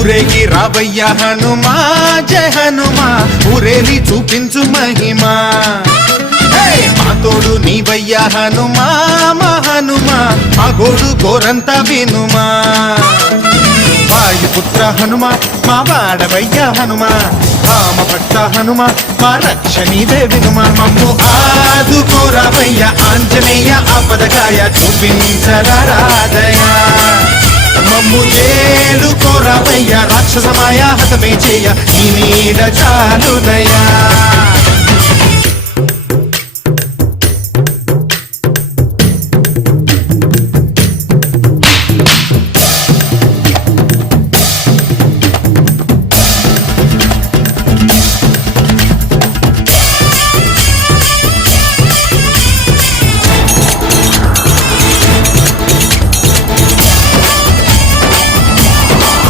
ఊరేగి రావయ్య హనుమా జయ హనుమా ఊరేలి చూపించు మహిమా మా తోడు నీవయ్య హనుమా మా హనుమా మా గోడు గోరంత వినుమా వాయుపుత్ర హనుమా మా వాడవయ్య హనుమా రామభక్త హనుమా మా రక్షణీదే వినుమా మమ్ము ఆదుకోరావయ్య ఆంజనేయ ఆపదకాయ చూపించరాదయ మమ్ము ఏలుకోరావయ్య రాక్షసమాయ హతమే చేయ ఈ నీడ చాలుదయా